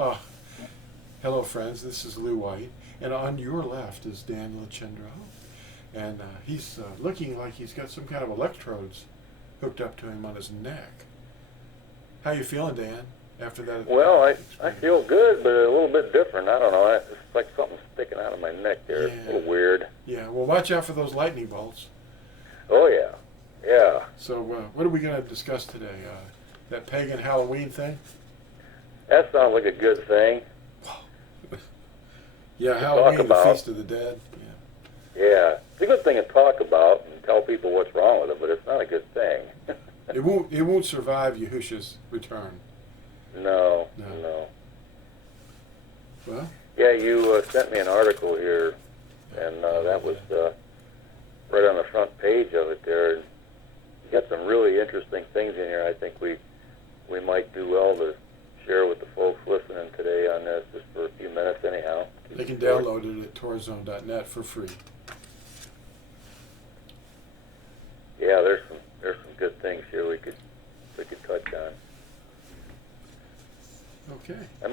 Oh, hello, friends. This is Lew White, and on your left is Dan Lachendra, and he's looking like he's got some kind of electrodes hooked up to him on his neck. How you feeling, Dan? After that? Well, I feel good, but a little bit different. I don't know. It's like something sticking out of my neck there. Yeah. It's a little weird. Yeah. Well, watch out for those lightning bolts. Oh yeah, yeah. So, what are we going to discuss today? That pagan Halloween thing? That sounds like a good thing. Yeah, Halloween, the Feast of the Dead. Yeah, it's a good thing to talk about and tell people what's wrong with it, but it's not a good thing. It won't survive Yahushua's return. No. Well? Yeah, you sent me an article here, and that was right on the front page of it there. And you got some really interesting things in here. I think we might do well to share with the folks listening today on this just for a few minutes anyhow. They can download it at torzone.net for free. Yeah, there's some good things here we could touch on. Okay. I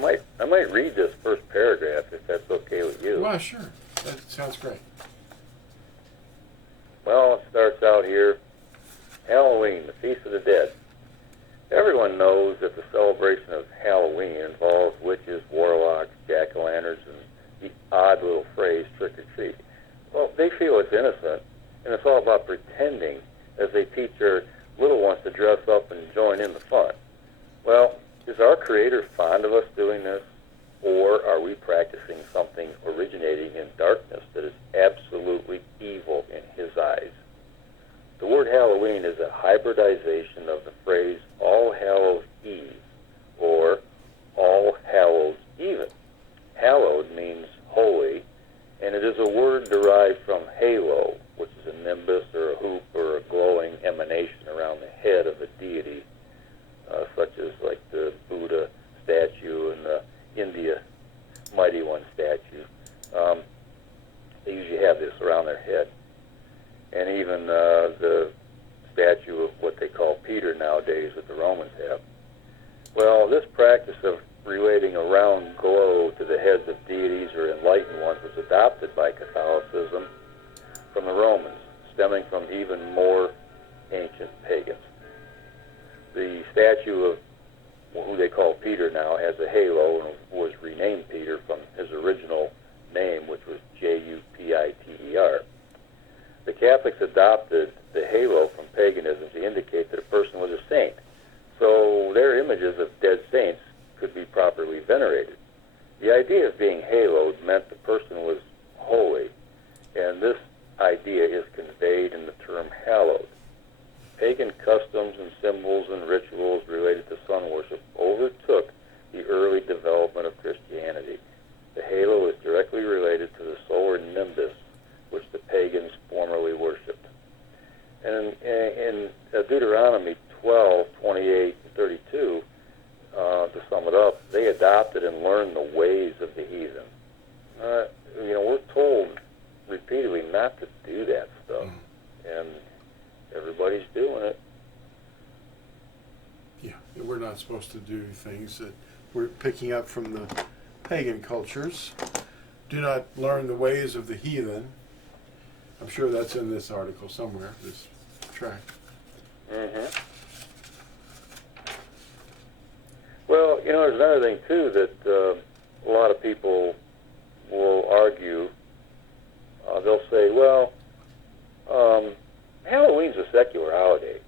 might read this first paragraph if that's okay with you. Well, sure. That sounds great. Well, it starts out here. Halloween, the Feast of the Dead. Everyone knows that the celebration of Halloween involves witches, warlocks, jack-o'-lanterns, and the odd little phrase, trick-or-treat. Well, they feel it's innocent, and it's all about pretending as they teach their little ones to dress up and join in the fun. Well, is our Creator fond of us doing this, or are we practicing something originating in darkness that is absolutely evil in His eyes? The word Halloween is a hybridization of the phrase All Hallows Eve, or All Hallows Even. Hallowed means holy, and it is a word derived from halo, which is a nimbus or a hoop or a glowing emanation around the head of a deity, such as like the Buddha statue and the India Mighty One statue. They usually have this around their head. And even the statue of what they call Peter nowadays that the Romans have. Well, this practice of relating a round glow to the heads of deities or enlightened ones was adopted by Catholicism from the Romans, stemming from even more ancient pagans. The statue of who they call Peter now has a halo and was renamed Peter from his original name, which was Jupiter. The Catholics adopted the halo from paganism to indicate that a person was a saint, so their images of dead saints could be properly venerated. The idea of being haloed meant the person was holy, and this idea is conveyed in the term hallowed. Pagan customs and symbols and rituals related to sun worship overtook the early development of Christianity. The halo is directly related to the solar nimbus, which the pagans formerly worshipped. And in Deuteronomy 12:28 and 32, to sum it up, they adopted and learned the ways of the heathen. We're told repeatedly not to do that stuff, and everybody's doing it. Yeah, we're not supposed to do things that we're picking up from the pagan cultures. Do not learn the ways of the heathen. I'm sure that's in this article somewhere, this tract. Mm-hmm. Well, there's another thing, too, that a lot of people will argue. They'll say, well, Halloween's a secular holiday.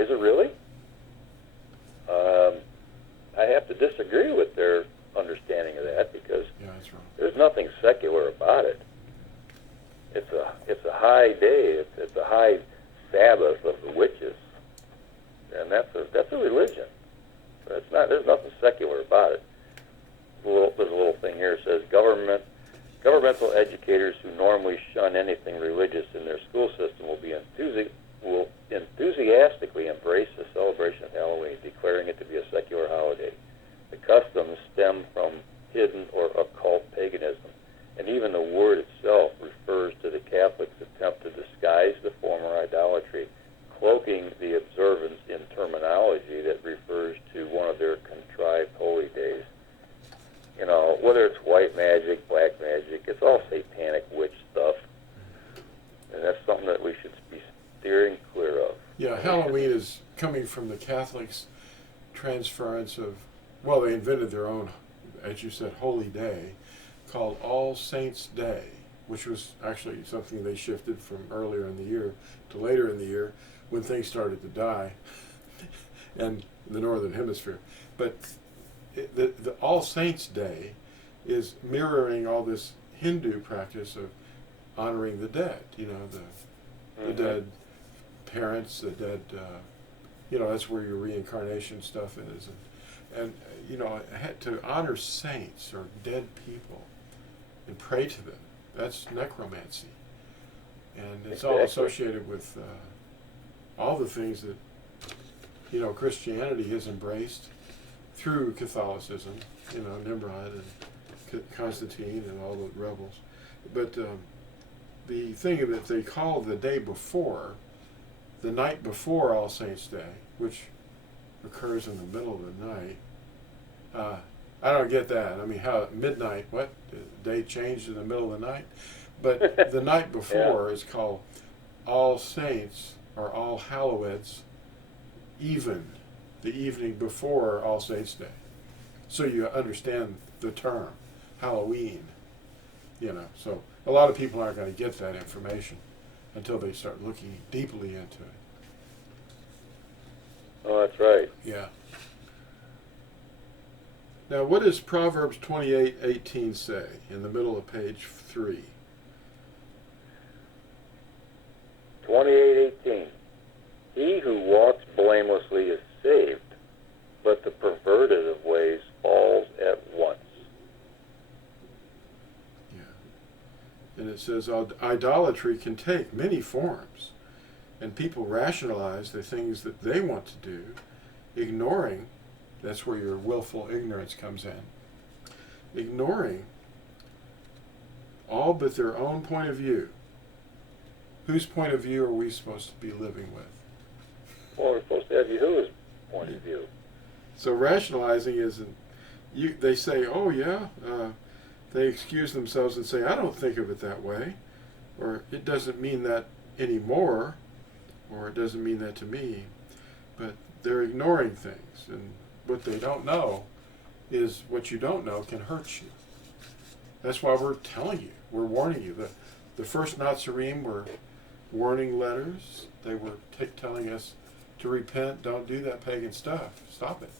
Is it really? I have to disagree with their understanding of that because that's wrong. There's nothing secular about it. It's a high day. It's a high Sabbath of the witches, and that's a religion. It's not. There's nothing secular about it. There's a little thing here that says governmental educators who normally shun anything religious in their school system will enthusiastically embrace the celebration of Halloween, declaring it to be a secular holiday. The customs stem from hidden or occult paganism, and even the word itself refers to the Catholics' attempt to disguise the former idolatry, cloaking the observance in terminology that refers to one of their contrived holy coming from the Catholics' transference of, well, they invented their own, as you said, holy day called All Saints' Day, which was actually something they shifted from earlier in the year to later in the year when things started to die and the northern hemisphere. But the All Saints' Day is mirroring all this Hindu practice of honoring the dead, the dead parents, the dead, that's where your reincarnation stuff is. And to honor saints or dead people and pray to them, that's necromancy. And it's all associated with all the things that, Christianity has embraced through Catholicism, Nimrod and Constantine and all the rebels. But the thing that they call the day before, the night before All Saints' Day, which occurs in the middle of the night, I don't get that. I mean, how midnight, what? The day changed in the middle of the night? But the night before is called All Saints or All Halloweds, even the evening before All Saints' Day. So you understand the term, Halloween, So a lot of people aren't going to get that information until they start looking deeply into it. Oh, that's right. Yeah. Now, what does Proverbs 28:18 say in the middle of page 3? 28:18. He who walks blamelessly is saved, but the perverted of ways falls at once. Yeah. And it says idolatry can take many forms, and people rationalize the things that they want to do, ignoring, that's where your willful ignorance comes in, ignoring all but their own point of view. Whose point of view are we supposed to be living with? Well, we're supposed to have Yahuwah's point of view. So rationalizing isn't, they say, oh yeah, they excuse themselves and say, I don't think of it that way, or it doesn't mean that anymore, or it doesn't mean that to me, but they're ignoring things, and what they don't know is what you don't know can hurt you. That's why we're telling you, we're warning you. The first Natsarim were warning letters. They were telling us to repent, don't do that pagan stuff, stop it.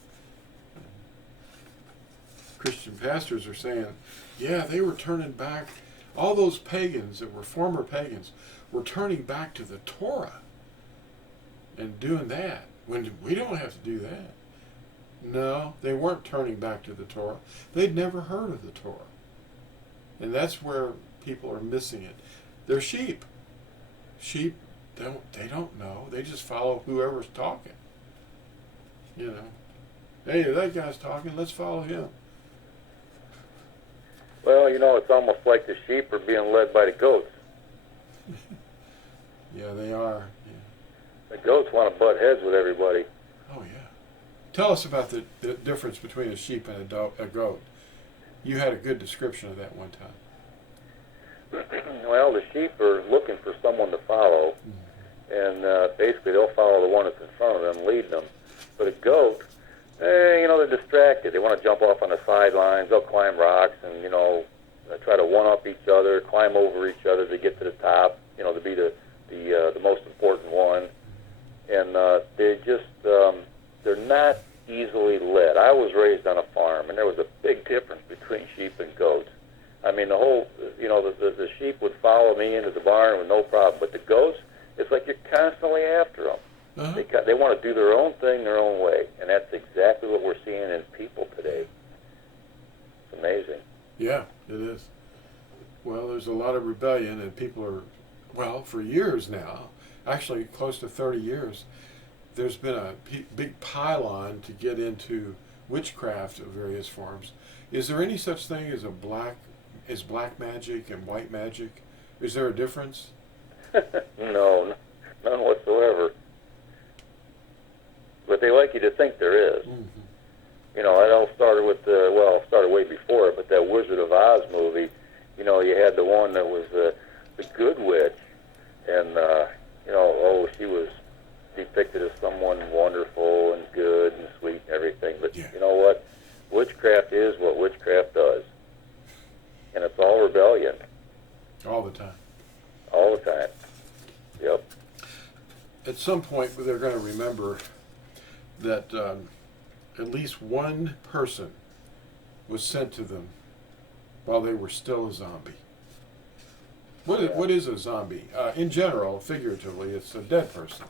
Christian pastors are saying, yeah, they were turning back, all those pagans that were former pagans were turning back to the Torah and doing that, when we don't have to do that. No, they weren't turning back to the Torah. They'd never heard of the Torah. And that's where people are missing it. They're sheep. Sheep, they don't know. They just follow whoever's talking. Hey, that guy's talking, let's follow him. Well, it's almost like the sheep are being led by the goats. Yeah, they are. Yeah. The goats want to butt heads with everybody. Oh, yeah. Tell us about the difference between a sheep and a goat. You had a good description of that one time. Well, the sheep are looking for someone to follow, and basically they'll follow the one that's in front of them, leading them. But a goat, they're distracted. They want to jump off on the sidelines. They'll climb rocks and, try to one-up each other, climb over each other to get to the top, to be the most important one. And they're not easily led. I was raised on a farm, and there was a big difference between sheep and goats. I mean, the sheep would follow me into the barn with no problem, but the goats, it's like you're constantly after them. Uh-huh. They want to do their own thing their own way, and that's exactly what we're seeing in people today. It's amazing. Yeah, it is. Well, there's a lot of rebellion, and people are, for years now, actually close to 30 years, there's been a big pile-on to get into witchcraft of various forms. Is there any such thing as black magic and white magic? Is there a difference? No, none whatsoever. But they like you to think there is. Mm-hmm. It all started with started way before it, but that Wizard of Oz movie, you had the one that was the good witch, and, she was depicted as someone wonderful and good and sweet and everything. But Yeah. you know what? Witchcraft is what witchcraft does. And it's all rebellion. All the time. All the time. Yep. At some point, they're going to remember that at least one person was sent to them while they were still a zombie. What is a zombie? In general, figuratively, it's a dead person.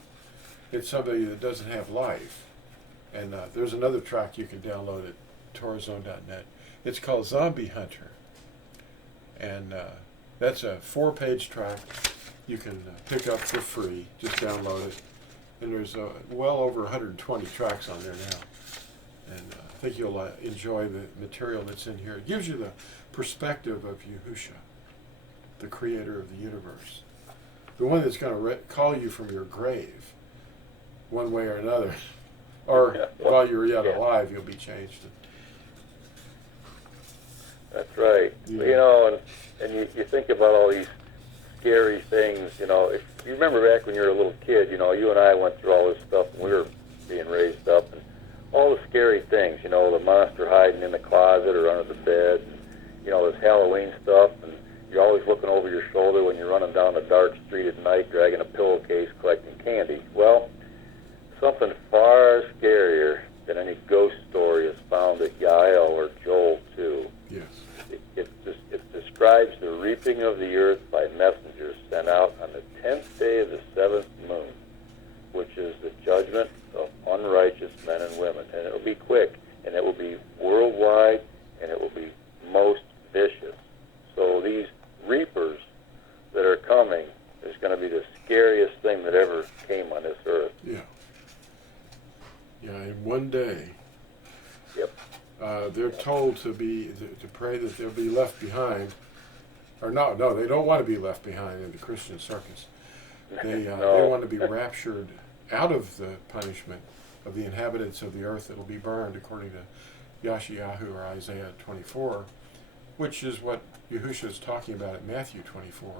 It's somebody that doesn't have life. And there's another track you can download at torazone.net. It's called Zombie Hunter. And that's a 4-page track you can pick up for free. Just download it. And there's well over 120 tracks on there now. And I think you'll enjoy the material that's in here. It gives you the perspective of Yahushua, the creator of the universe. The one that's going to call you from your grave, one way or another. Or while you're yet alive, you'll be changed. That's right. Yeah. You know, and you think about all these scary things, you know. If you remember back when you were a little kid, you know, you and I went through all this stuff when we were being raised up, and all the scary things, you know, the monster hiding in the closet or under the bed, and, you know, this Halloween stuff, and you're always looking over your shoulder when you're running down a dark street at night dragging a pillowcase collecting candy. Well, something far scarier than any ghost story is found at Yael or Joel 2. Yes. It describes the reaping of the earth by messengers sent out on the 10th day of the 7th moon, which is the judgment of unrighteous men and women. And it will be quick, and it will be worldwide, and it will be most vicious. So these reapers that are coming is going to be the scariest thing that ever came on this earth. Yeah. Yeah, in one day. Yep. They're told to pray that they'll be left behind. Or no, they don't want to be left behind in the Christian circus. They want to be raptured out of the punishment of the inhabitants of the earth that will be burned, according to Yashayahu or Isaiah 24, which is what Yahushua is talking about at Matthew 24,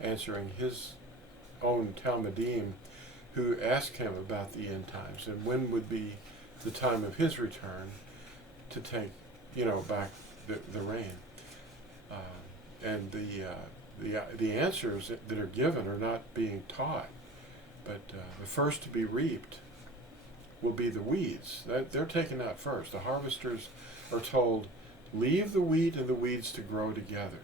answering his own Talmudim, who asked him about the end times and when would be the time of his return to take, back the reign. And the answers that are given are not being taught, but the first to be reaped will be the weeds. They're taken out first. The harvesters are told, leave the wheat and the weeds to grow together.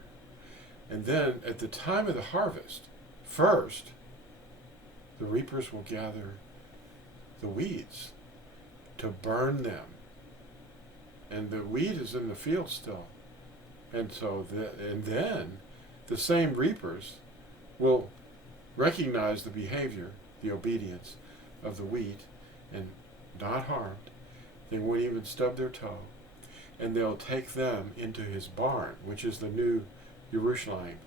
And then at the time of the harvest, first, the reapers will gather the weeds to burn them. And the wheat is in the field still. And so, then the same reapers will recognize the behavior, the obedience of the wheat, and not harmed. They won't even stub their toe. And they'll take them into his barn, which is the new Jerusalem,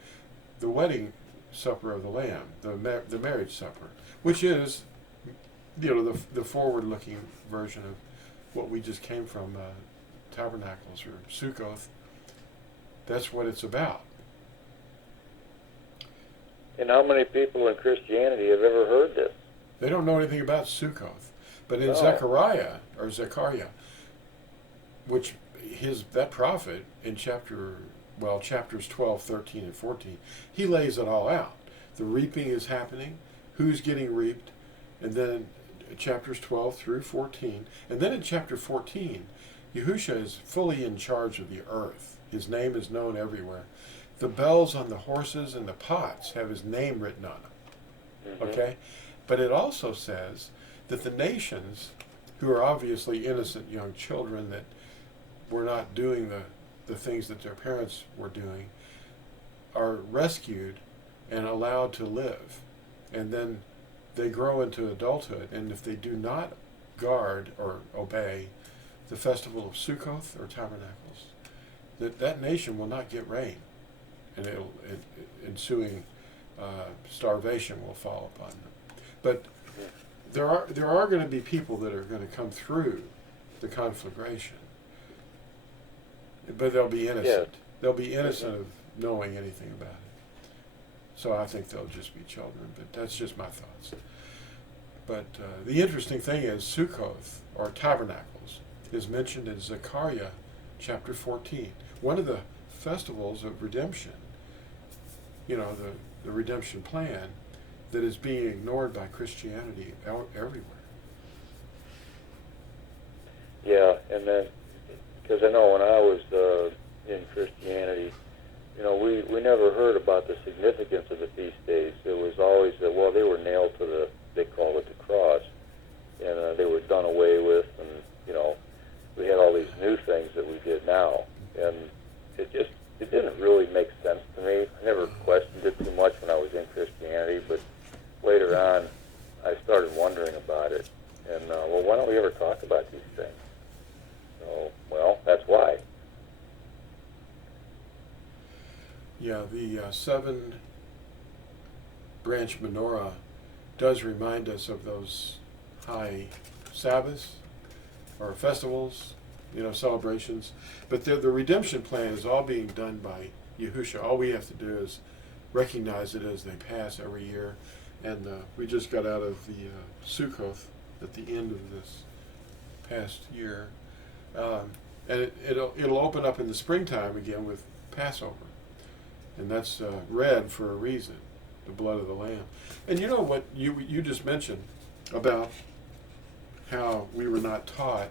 the wedding supper of the Lamb, the marriage supper, which is, the forward-looking version of what we just came from, Tabernacles or Sukkoth. That's what it's about. And how many people in Christianity have ever heard this? They don't know anything about Sukkoth. But in No. Zechariah, which that prophet in chapters 12, 13, and 14, he lays it all out. The reaping is happening, who's getting reaped, and then chapters 12 through 14. And then in chapter 14, Yahushua is fully in charge of the earth. His name is known everywhere. The bells on the horses and the pots have his name written on them. Mm-hmm. Okay? But it also says that the nations, who are obviously innocent young children that were not doing the things that their parents were doing, are rescued and allowed to live. And then they grow into adulthood, and if they do not guard or obey the festival of Sukkoth or Tabernacles, that nation will not get rain, and ensuing starvation will fall upon them. But there are going to be people that are going to come through the conflagration, but they'll be innocent. Yes. They'll be innocent of knowing anything about it. So I think they'll just be children, but that's just my thoughts. But the interesting thing is Sukkoth, or tabernacles, is mentioned in Zechariah chapter 14. One of the festivals of redemption, you know, the redemption plan that is being ignored by Christianity everywhere. Yeah, and then, because I know when I was in Christianity, you know, we never heard about the significance of the feast days. It was always that, well, they were nailed to the, they call it the cross, and they were done away with, and, you know, we had all these new things that we did now, and it didn't really make sense to me. I never questioned it too much when I was in Christianity, but later on, I started wondering about it, and, well, why don't we ever talk about these things? So, well, that's why. Yeah, the 7-branch menorah does remind us of those high Sabbaths or festivals, you know, celebrations. But the redemption plan is all being done by Yahushua. All we have to do is recognize it as they pass every year. And we just got out of the Sukkoth at the end of this past year. And it'll open up in the springtime again with Passover. And that's red for a reason, the blood of the Lamb. And you know what you just mentioned about how we were not taught,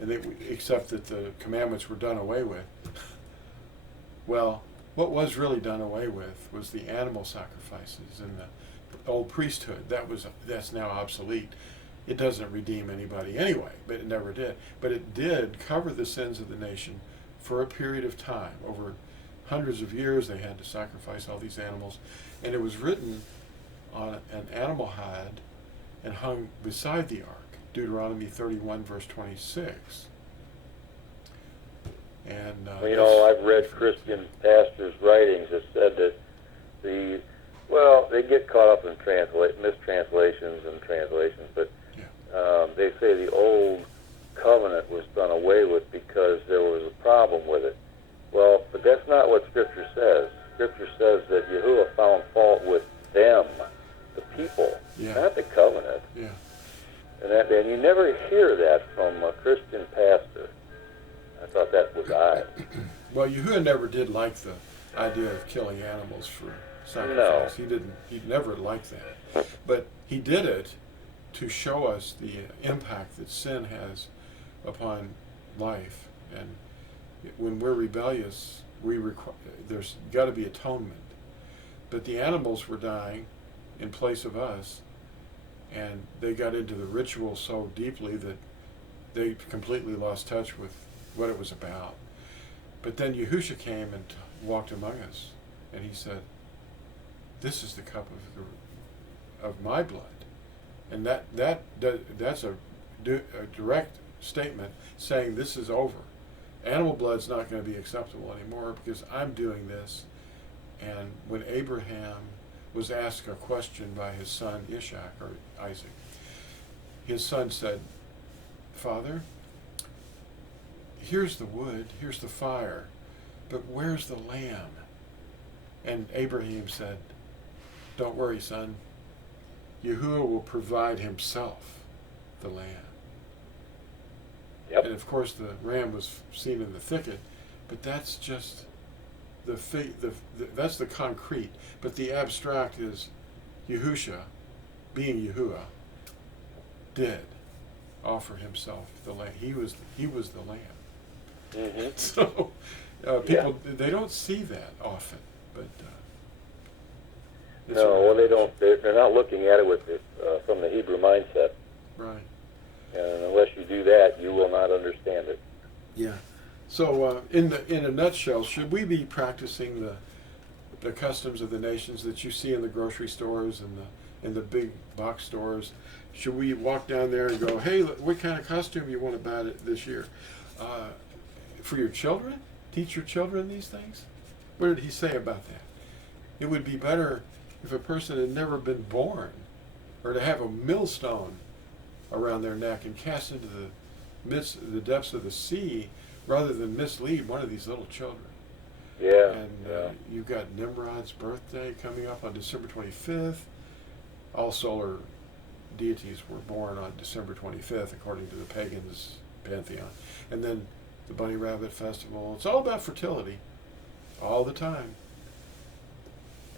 and except that the commandments were done away with. Well, what was really done away with was the animal sacrifices and the old priesthood. That's now obsolete. It doesn't redeem anybody anyway, but it never did. But it did cover the sins of the nation for a period of time. Over hundreds of years they had to sacrifice all these animals, and it was written on an animal hide and hung beside the ark. Deuteronomy 31 verse 26. And well, you know, I've read Christian pastors' writings that said that they get caught up in mistranslations and translations, but they say the old covenant was done away with because there was a problem with it. Well, but that's not what Scripture says. Scripture says that Yahuwah found fault with them, the people, not the covenant. Yeah. And you never hear that from a Christian pastor. I thought that was odd. Well, Yahuwah never did like the idea of killing animals for sacrifice. No. He never liked that. But he did it to show us the impact that sin has upon life. And when we're rebellious, there's got to be atonement. But the animals were dying in place of us, and they got into the ritual so deeply that they completely lost touch with what it was about. But then Yahushua came and walked among us, and he said, "This is the cup of my blood," and that's a direct statement saying this is over. Animal blood's not going to be acceptable anymore because I'm doing this. And when Abraham was asked a question by his son Ishak, or Isaac, his son said, "Father, here's the wood, here's the fire, but where's the lamb?" And Abraham said, "Don't worry, son. Yahuwah will provide himself the lamb." Yep. And of course the ram was seen in the thicket, but that's just that's the concrete. But the abstract is Yahushua, being Yahuwah, did offer himself the lamb. He was the lamb. Mm-hmm. So people they don't see that often, but no, well, they don't. They're not looking at it with from the Hebrew mindset. Right. And unless you do that, you will not understand it. Yeah. So in a nutshell, should we be practicing the customs of the nations that you see in the grocery stores and in the big box stores? Should we walk down there and go, "Hey, what kind of costume you want to buy this year?" For your children? Teach your children these things? What did he say about that? It would be better if a person had never been born, or to have a millstone around their neck and cast into the depths of the sea, rather than mislead one of these little children. Yeah. And you've got Nimrod's birthday coming up on December 25th. All solar deities were born on December 25th, according to the pagans' pantheon. And then the Bunny Rabbit Festival. It's all about fertility, all the time.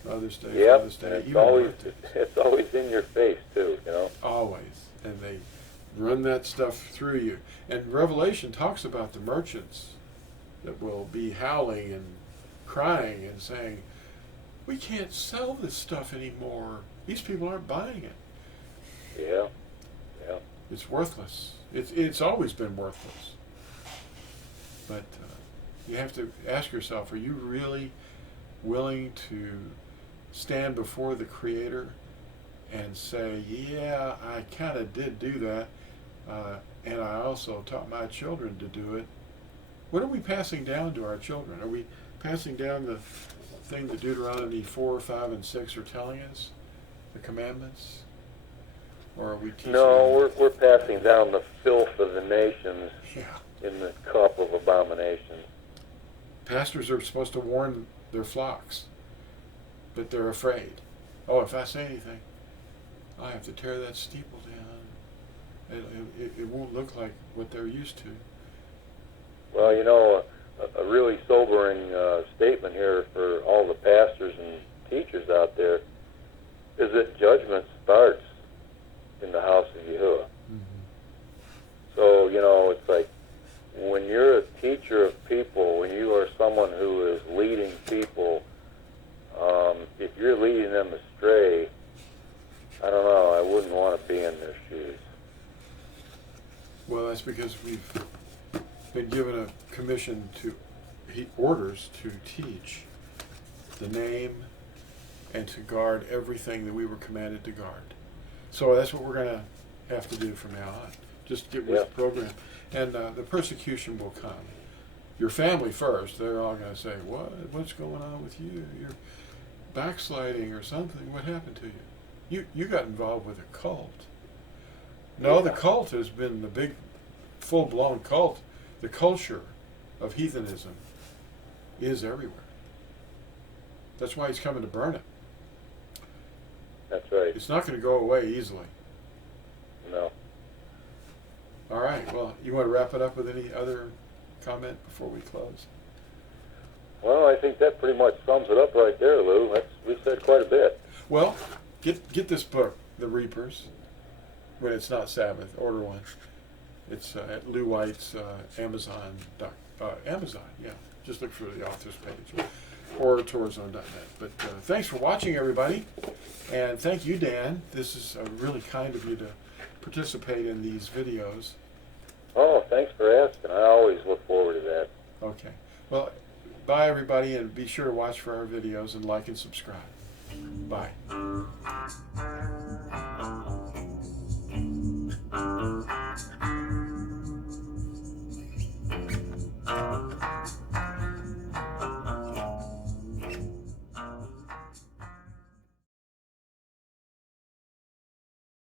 Mother's Day, Yep, Father's Day, and it's even always birthdays. it's always in your face too, you know. Always. And they run that stuff through you. And Revelation talks about the merchants that will be howling and crying and saying, we can't sell this stuff anymore. These people aren't buying it. Yeah, yeah. It's worthless. It's always been worthless. But you have to ask yourself, are you really willing to stand before the Creator and say, yeah, I kind of did do that, and I also taught my children to do it? What are we passing down to our children? Are we passing down the thing that Deuteronomy 4, 5, and 6 are telling us? The commandments? Or are we teaching No, we're passing down the filth of the nations Yeah. in the cup of abomination. Pastors are supposed to warn their flocks, but they're afraid. Oh, if I say anything, I have to tear that steeple down. It won't look like what they're used to. Well, you know, a really sobering statement here for all the pastors and teachers out there is that judgment starts in the house of Yahuwah. Mm-hmm. So, you know, it's like when you're a teacher of people, when you are someone who is leading people, if you're leading them astray, I don't know, I wouldn't want to be in their shoes. Well, that's because we've been given a commission orders to teach the name and to guard everything that we were commanded to guard. So that's what we're going to have to do from now on. Just get with the program. And the persecution will come. Your family first. They're all going to say, what's going on with you? You're backsliding or something. What happened to you? You got involved with a cult. No, the cult has been the big, full-blown cult. The culture of heathenism is everywhere. That's why he's coming to burn it. That's right. It's not going to go away easily. No. All right. Well, you want to wrap it up with any other comment before we close? Well, I think that pretty much sums it up right there, Lou. We said quite a bit. Well, get this book, The Reapers, when it's not Sabbath. Order one. It's at Lew White's Amazon. Amazon, yeah. Just look for the author's page. Or tourzone.net. But thanks for watching, everybody. And thank you, Dan. This is really kind of you to participate in these videos. Oh, thanks for asking. I always look forward to that. Okay. Well, bye, everybody, and be sure to watch for our videos and like and subscribe. Bye.